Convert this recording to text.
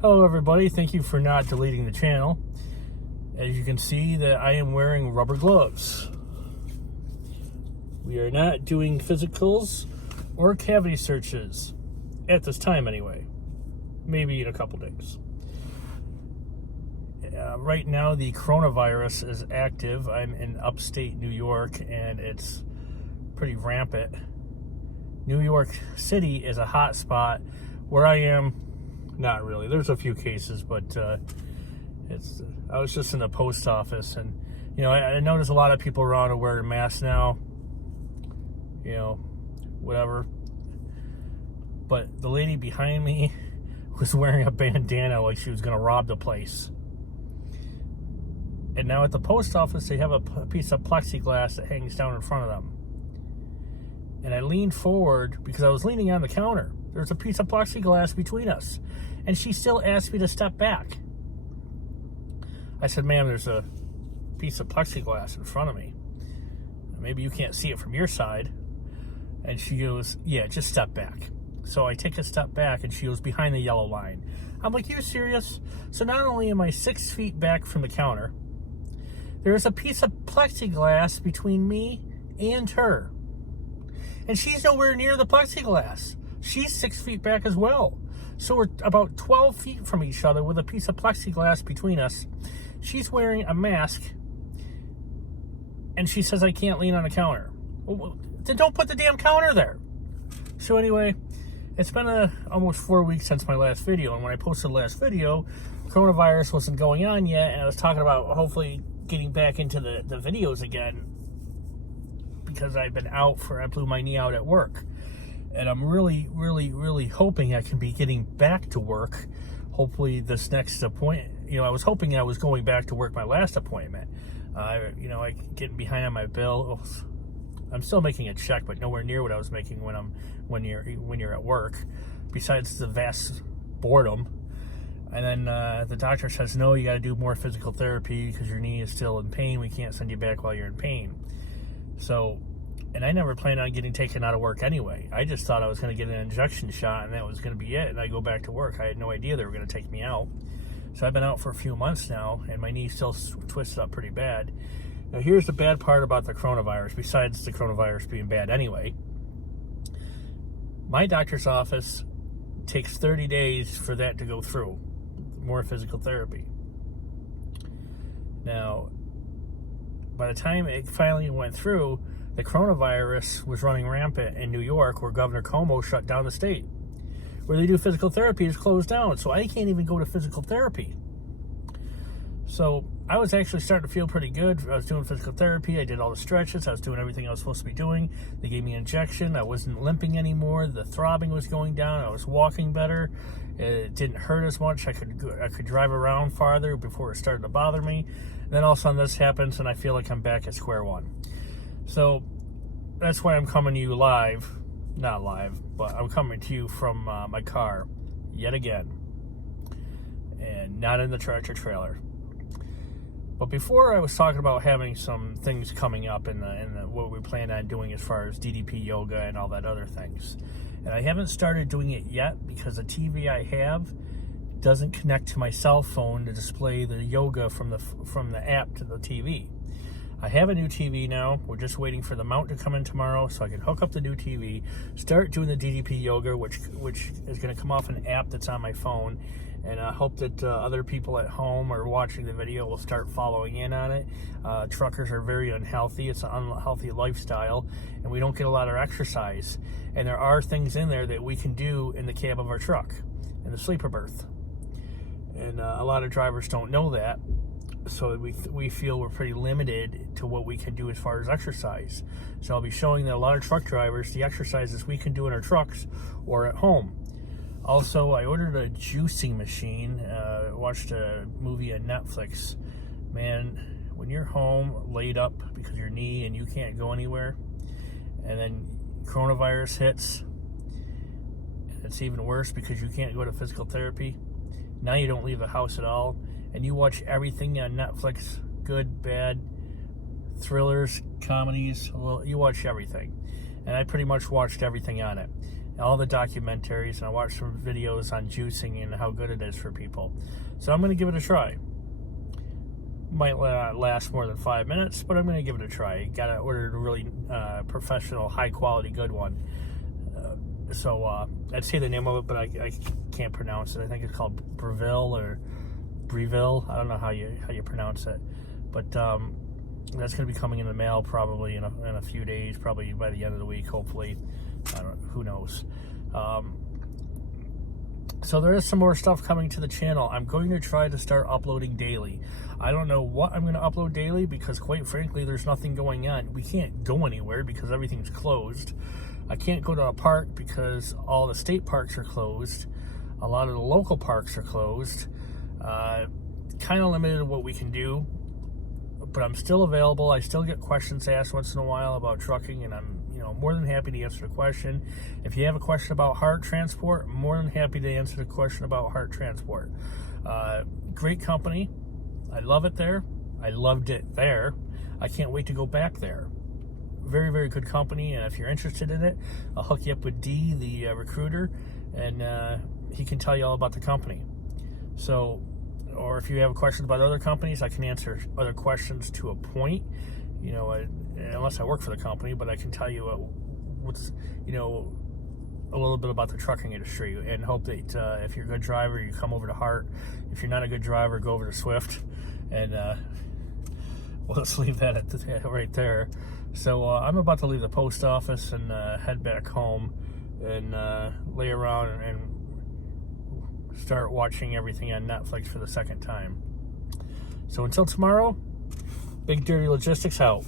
Hello everybody, thank you for not deleting the channel. As you can see that I am wearing rubber gloves. We are not doing physicals or cavity searches at this time anyway. Maybe in a couple days. Right now the coronavirus is active. I'm in upstate New York and it's pretty rampant. New York City is a hot spot. Where I am, not really. There's a few cases, but I was just in the post office, and I notice a lot of people around are wearing masks now. Whatever. But the lady behind me was wearing a bandana like she was going to rob the place. And now at the post office, they have a piece of plexiglass that hangs down in front of them. And I leaned forward because I was leaning on the counter. There's a piece of plexiglass between us. And she still asked me to step back. I said, ma'am, there's a piece of plexiglass in front of me. Maybe you can't see it from your side. And she goes, yeah, just step back. So I take a step back and she goes, behind the yellow line. I'm like, you serious? So not only am I 6 feet back from the counter, there's a piece of plexiglass between me and her. And she's nowhere near the plexiglass. She's 6 feet back as well. So we're about 12 feet from each other with a piece of plexiglass between us. She's wearing a mask. And she says I can't lean on the counter. Well, then don't put the damn counter there. So anyway, it's been almost 4 weeks since my last video. And when I posted the last video, coronavirus wasn't going on yet. And I was talking about hopefully getting back into the videos again. Because I've been out I blew my knee out at work. And I'm really, really, really hoping I can be getting back to work. Hopefully this next appointment, I was hoping I was going back to work my last appointment. I getting behind on my bill. I'm still making a check, but nowhere near what I was making when you're at work. Besides the vast boredom. And then the doctor says, no, you got to do more physical therapy because your knee is still in pain. We can't send you back while you're in pain. So, and I never planned on getting taken out of work anyway. I just thought I was going to get an injection shot and that was going to be it. And I go back to work. I had no idea they were going to take me out. So I've been out for a few months now and my knee's still twisted up pretty bad. Now here's the bad part about the coronavirus, besides the coronavirus being bad anyway. My doctor's office takes 30 days for that to go through. More physical therapy. Now, by the time it finally went through, the coronavirus was running rampant in New York, where Governor Cuomo shut down the state. Where they do physical therapy is closed down, so I can't even go to physical therapy. So I was actually starting to feel pretty good. I was doing physical therapy. I did all the stretches. I was doing everything I was supposed to be doing. They gave me an injection. I wasn't limping anymore. The throbbing was going down. I was walking better. It didn't hurt as much. I could drive around farther before it started to bother me. And then all of a sudden this happens, and I feel like I'm back at square one. So that's why I'm coming to you live. Not live, but I'm coming to you from my car yet again. And not in the tractor trailer. But before I was talking about having some things coming up in what we plan on doing as far as DDP yoga and all that other things. And I haven't started doing it yet because the TV I have doesn't connect to my cell phone to display the yoga from the app to the TV. I have a new TV now. We're just waiting for the mount to come in tomorrow so I can hook up the new TV, start doing the DDP yoga, which is going to come off an app that's on my phone. And I hope that other people at home or watching the video will start following in on it. Truckers are very unhealthy. It's an unhealthy lifestyle, and we don't get a lot of exercise. And there are things in there that we can do in the cab of our truck, in the sleeper berth. And a lot of drivers don't know that. So we feel we're pretty limited to what we can do as far as exercise. So I'll be showing that a lot of truck drivers the exercises we can do in our trucks or at home. Also, I ordered a juicing machine. Watched a movie on Netflix. Man, when you're home laid up because of your knee and you can't go anywhere, and then coronavirus hits, and it's even worse because you can't go to physical therapy. Now you don't leave the house at all, and you watch everything on Netflix, good, bad, thrillers, comedies. Well, you watch everything. And I pretty much watched everything on it. all the documentaries, and I watched some videos on juicing and how good it is for people. So I'm going to give it a try. Might not last more than 5 minutes, but I'm going to give it a try. Got to order a really professional, high-quality, good one. So I'd say the name of it, but I can't pronounce it. I think it's called Breville or Breville. I don't know how you pronounce it, but that's going to be coming in the mail probably in a few days, probably by the end of the week, hopefully. I don't know, who knows. So there is some more stuff coming to the channel. I'm going to try to start uploading daily. I don't know what I'm going to upload daily because, quite frankly, there's nothing going on. We can't go anywhere because everything's closed. I can't go to a park because all the state parks are closed. A lot of the local parks are closed. Kind of limited what we can do, but I'm still available. I still get questions asked once in a while about trucking, and I'm more than happy to answer the question. If you have a question about Hart Transport, I'm more than happy to answer the question about Hart Transport. Great company. I love it there. I loved it there. I can't wait to go back there. Very, very good company, and if you're interested in it, I'll hook you up with D, the recruiter, and he can tell you all about the company. So, or if you have questions about other companies, I can answer other questions to a point. Unless I work for the company, but I can tell you what's a little bit about the trucking industry, and hope that if you're a good driver, you come over to Hart. If you're not a good driver, go over to Swift, and we'll just leave that right there. So I'm about to leave the post office and head back home and lay around and start watching everything on Netflix for the second time. So until tomorrow, Big Dirty Logistics out.